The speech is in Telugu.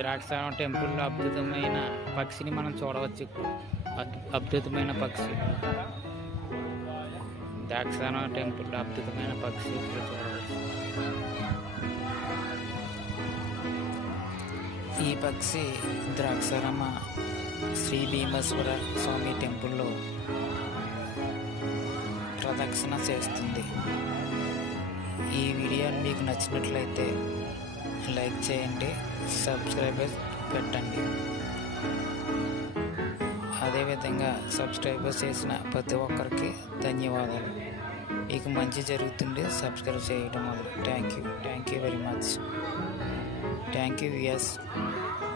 ద్రాక్షారామం టెంపుల్లో అద్భుతమైన పక్షిని మనం చూడవచ్చు. అద్భుతమైన పక్షి ద్రాక్షారామం టెంపుల్లో అద్భుతమైన పక్షి ఇప్పుడు చూడవచ్చు. ఈ పక్షి ద్రాక్షారామ శ్రీ భీమేశ్వర స్వామి టెంపుల్లో ప్రదక్షిణ చేస్తుంది. ఈ వీడియో మీకు నచ్చినట్లయితే లైక్ చేయండి, సబ్స్క్రైబర్స్ పెట్టండి. అదేవిధంగా సబ్స్క్రైబర్స్ చేసిన ప్రతి ఒక్కరికి ధన్యవాదాలు. మీకు మంచి జరుగుతుంది సబ్స్క్రైబ్ చేయడం వల్ల. Thank you very much. Thank you.